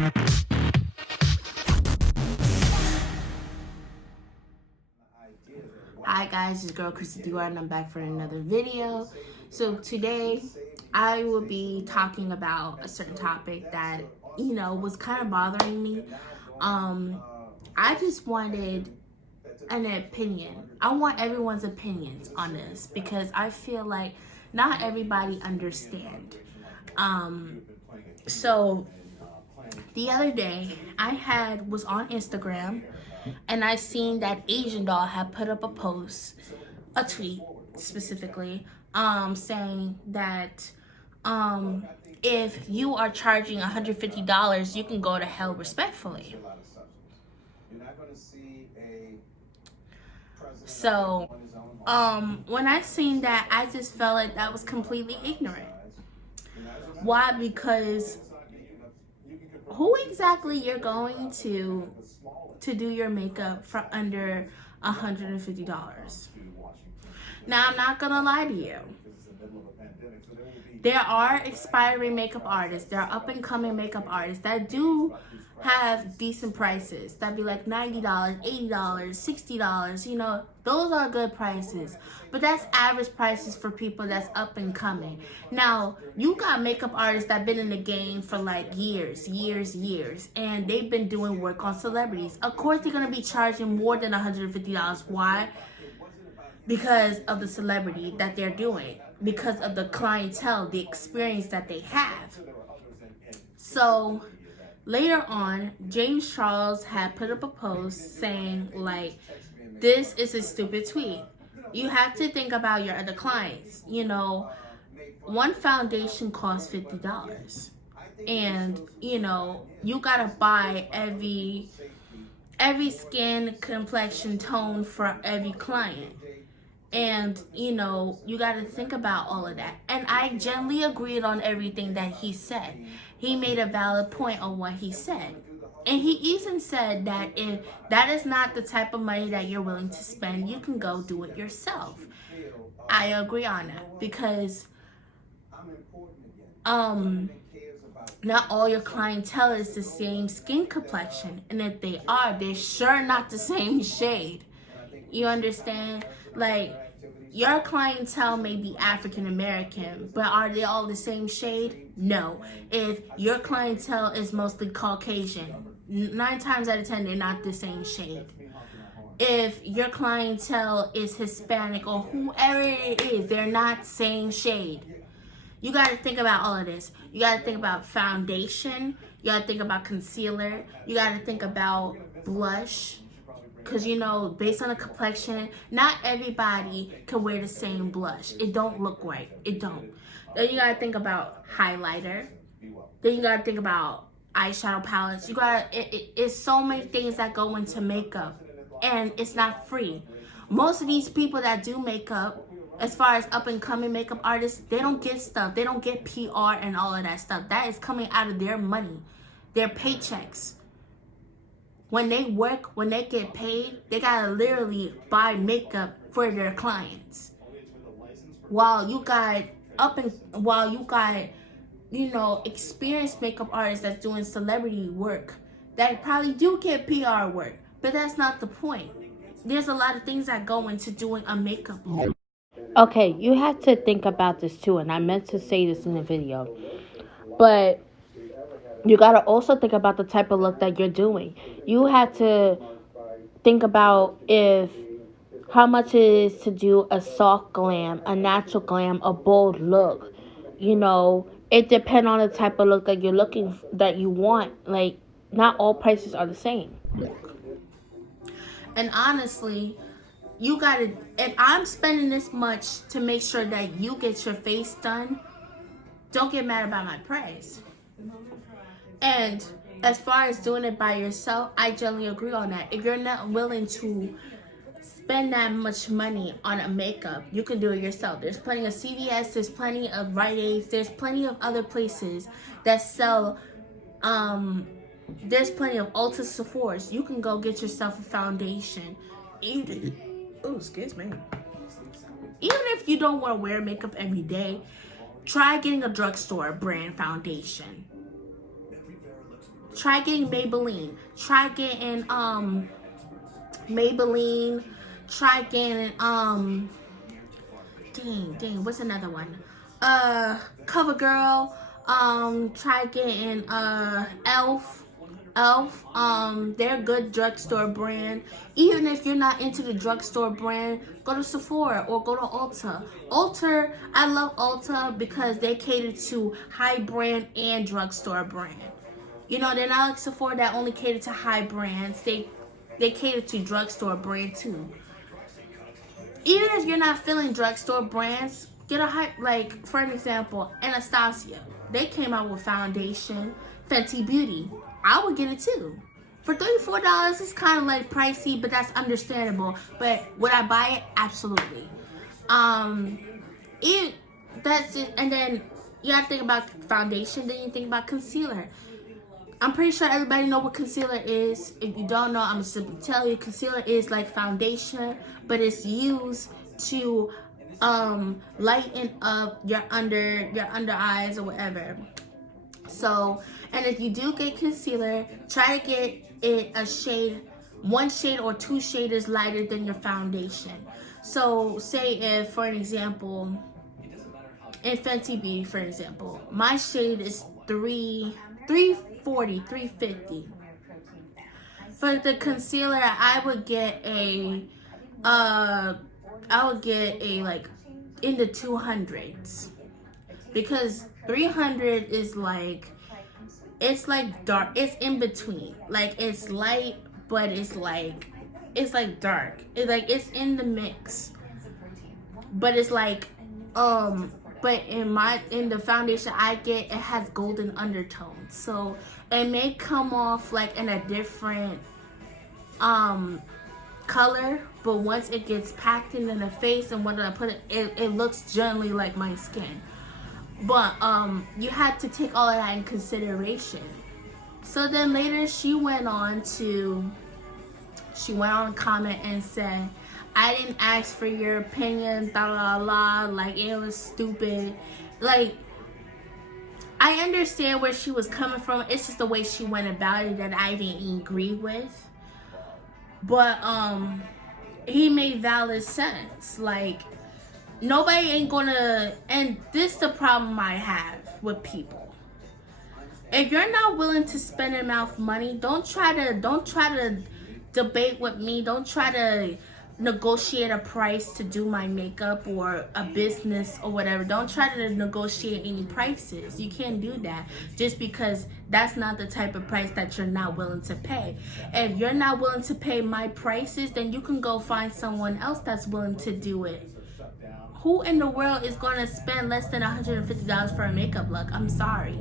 Hi guys, it's girl Chrissy Duarte and I'm back for another video. So today I will be talking about a certain topic that, was kind of bothering me. I just wanted an opinion. I want everyone's opinions on this because I feel like not everybody understand. So the other day I was on Instagram and I seen that Asian doll had put up a tweet specifically, saying that if you are charging $150, you can go to hell respectfully. So, when I seen that, I just felt like that was completely ignorant. Why? Because who exactly you're going to do your makeup for under $150? Now, I'm not gonna lie to you. There are aspiring makeup artists, there are up and coming makeup artists that do have decent prices. That'd be like $90, $80, $60, those are good prices. But that's average prices for people that's up and coming. Now, you got makeup artists that been in the game for like years, and they've been doing work on celebrities. Of course, they're gonna be charging more than $150. Why? Because of the celebrity that they're doing, because of the clientele, the experience that they have. So later on, James Charles had put up a post saying like, this is a stupid tweet. You have to think about your other clients. One foundation costs $50. And, you gotta buy every skin complexion tone for every client. And, you got to think about all of that. And I generally agreed on everything that he said. He made a valid point on what he said. And he even said that if that is not the type of money that you're willing to spend, you can go do it yourself. I agree on that because not all your clientele is the same skin complexion. And if they are, they're sure not the same shade. You understand? Like, your clientele may be African American, but are they all the same shade? No. If your clientele is mostly Caucasian, 9 times out of 10, they're not the same shade. If your clientele is Hispanic or whoever it is, they're not same shade. You got to think about all of this. You got to think about foundation. You got to think about concealer. You got to think about blush. Because, based on the complexion, not everybody can wear the same blush. It don't look right. It don't. Then you got to think about highlighter. Then you got to think about eyeshadow palettes. It's so many things that go into makeup. And it's not free. Most of these people that do makeup, as far as up and coming makeup artists, they don't get stuff. They don't get PR and all of that stuff. That is coming out of their money, their paychecks. When they work, when they get paid, they gotta literally buy makeup for their clients. While you got experienced makeup artists that's doing celebrity work that probably do get PR work, but that's not the point. There's a lot of things that go into doing a makeup look. Okay, you have to think about this too, and I meant to say this in the video, but you got to also think about the type of look that you're doing. You have to think about how much it is to do a soft glam, a natural glam, a bold look. It depends on the type of look that that you want. Like, not all prices are the same. And honestly, if I'm spending this much to make sure that you get your face done, don't get mad about my price. And as far as doing it by yourself, I generally agree on that. If you're not willing to spend that much money on a makeup, you can do it yourself. There's plenty of CVS, there's plenty of Rite Aids, there's plenty of other places that sell, there's plenty of Ulta Sephora's. You can go get yourself a foundation. Excuse me. Even if you don't want to wear makeup every day, try getting a drugstore brand foundation. Try getting Maybelline. Try getting Maybelline. Try getting dang, what's another one? CoverGirl. Try getting Elf. They're a good drugstore brand. Even if you're not into the drugstore brand, go to Sephora or go to Ulta. Ulta, I love Ulta because they cater to high brand and drugstore brand. You know, they're not like Sephora that only cater to high brands. They cater to drugstore brand too. Even if you're not feeling drugstore brands, get a high, like for an example, Anastasia. They came out with foundation. Fenty Beauty, I would get it too. For $34, it's kind of like pricey, but that's understandable. But would I buy it? Absolutely. That's it. And then you gotta think about foundation. Then you think about concealer. I'm pretty sure everybody know what concealer is. If you don't know, I'm gonna simply tell you. Concealer is like foundation, but it's used to lighten up your under eyes or whatever. So, and if you do get concealer, try to get it a shade, one shade or two shades lighter than your foundation. So, say if, for an example, in Fenty Beauty, for example, my shade is 340, 350. For the concealer, I would get like in the 200s, because 300 is like, it's like dark, it's in between, like it's light but it's like dark, it's in the mix, but it's like but in the foundation I get, it has golden undertones, so it may come off like in a different color, but once it gets packed into the face and when I put it looks generally like my skin. But you had to take all of that in consideration. So then later she went on to comment and said, I didn't ask for your opinion, blah blah blah, like it was stupid. Like, I understand where she was coming from. It's just the way she went about it that I didn't agree with. But he made valid sense. Like, nobody ain't gonna, and this is the problem I have with people. If you're not willing to spend enough money, don't try to debate with me. Don't try to negotiate a price to do my makeup or a business or whatever. Don't try to negotiate any prices. You can't do that just because that's not the type of price that you're not willing to pay. If you're not willing to pay my prices, then you can go find someone else that's willing to do it. Who in the world is going to spend less than $150 for a makeup look? I'm sorry.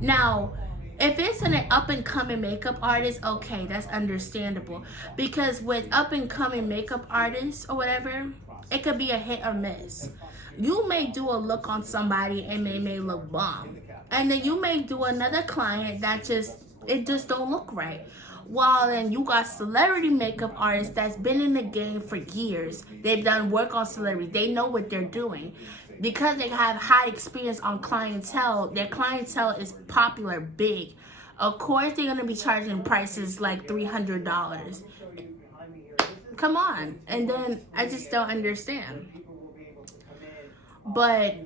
Now, if it's an up-and-coming makeup artist, okay, that's understandable. Because with up-and-coming makeup artists or whatever, it could be a hit or miss. You may do a look on somebody and it may look bomb. And then you may do another client that it just don't look right. While then you got celebrity makeup artists that's been in the game for years. They've done work on celebrity. They know what they're doing. Because they have high experience on clientele, their clientele is popular, big. Of course, they're going to be charging prices like $300. Come on. And then I just don't understand. But,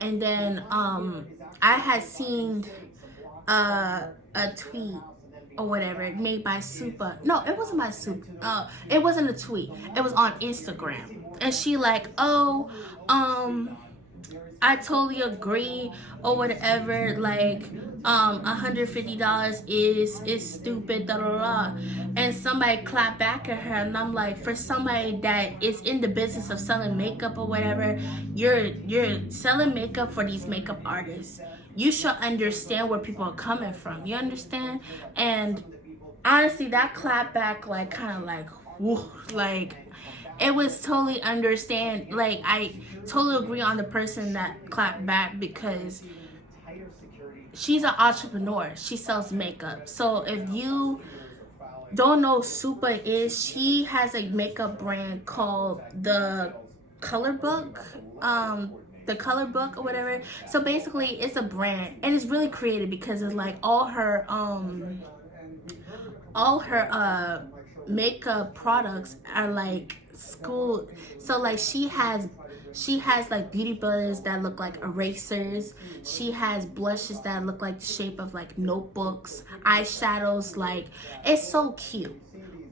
and then I had seen a tweet or whatever made by Supa. No, it wasn't by Supa. It wasn't a tweet. It was on Instagram. And she like, oh, I totally agree or whatever, like $150 is stupid, da da da. And somebody clapped back at her, and I'm like, for somebody that is in the business of selling makeup or whatever, you're selling makeup for these makeup artists. You should understand where people are coming from. You understand? And honestly, that clap back, like, kind of like, whoo, like, it was totally understand. Like, I totally agree on the person that clapped back because she's an entrepreneur. She sells makeup. So if you don't know who Supa is, she has a makeup brand called The Color Book. the Color Book or whatever. So basically it's a brand, and it's really creative because it's like all her makeup products are like school. So like she has like beauty blenders that look like erasers. She has blushes that look like the shape of like notebooks, eyeshadows. Like, it's so cute.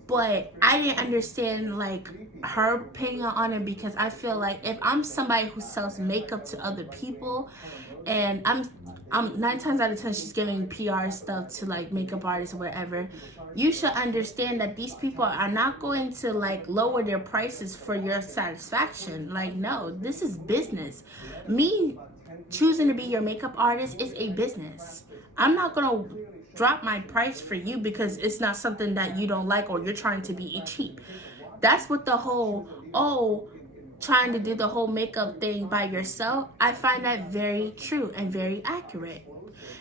But I didn't understand like her opinion on it, because I feel like if I'm somebody who sells makeup to other people, and I'm 9 times out of 10 she's giving PR stuff to like makeup artists or whatever, you should understand that these people are not going to like lower their prices for your satisfaction. Like, no, this is business. Me choosing to be your makeup artist is a business. I'm not gonna drop my price for you because it's not something that you don't like or you're trying to be cheap. That's what the whole, trying to do the whole makeup thing by yourself, I find that very true and very accurate.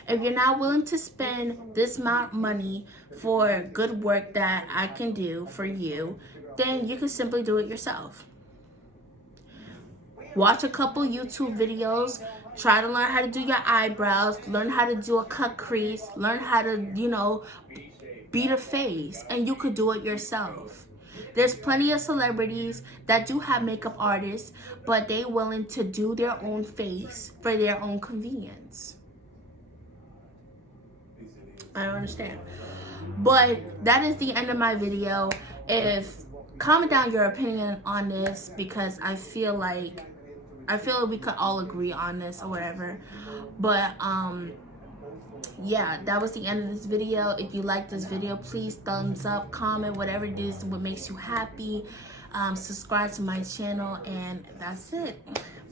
If you're not willing to spend this amount of money for good work that I can do for you, then you can simply do it yourself. Watch a couple YouTube videos, try to learn how to do your eyebrows, learn how to do a cut crease, learn how to, beat a face, and you could do it yourself. There's plenty of celebrities that do have makeup artists, but they're willing to do their own face for their own convenience. I don't understand. But that is the end of my video. Comment down your opinion on this, because I feel like we could all agree on this or whatever. But yeah, that was the end of this video. If you like this video, please thumbs up, comment, whatever it is, what makes you happy. Subscribe to my channel, and that's it.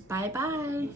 Bye bye.